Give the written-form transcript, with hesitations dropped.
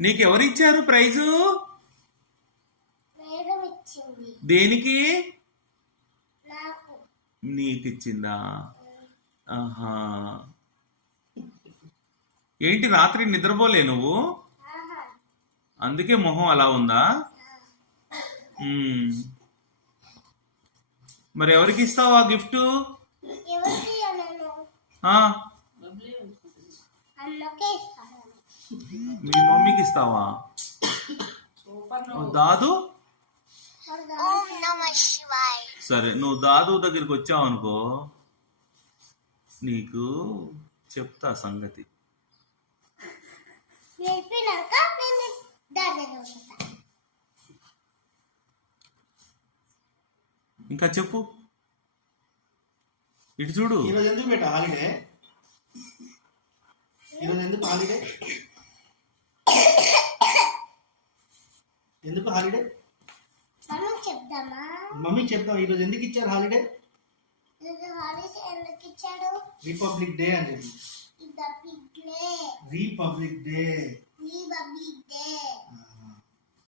నీకెవరిచ్చారు price? దేనికి? నీకిచ్చిందా? ఆహా. ఏంటి రాత్రి నిద్రపోలే నువ్వు? అందుకే మొహం అలా ఉందా? మరి ఎవరికి ఇస్తావు ఆ గిఫ్ట్? మీ మమ్మీకి ఇస్తావా? దాదు సరే, నువ్వు దాదు దగ్గరికి వచ్చావు అనుకో, నీకు చెప్తా సంగతి. ఇంకా చెప్పు. ఇటు చూడు. ఈరోజు ఎందుకు బేట హాలిడే? ఈరోజు ఎందుకు హాలిడే? ఎందుకు హాలిడే? మమ్మీ చెప్దాం. ఈరోజు ఎందుకు ఇచ్చారు హాలిడే? రిపబ్లిక్ డే అని. Republic day.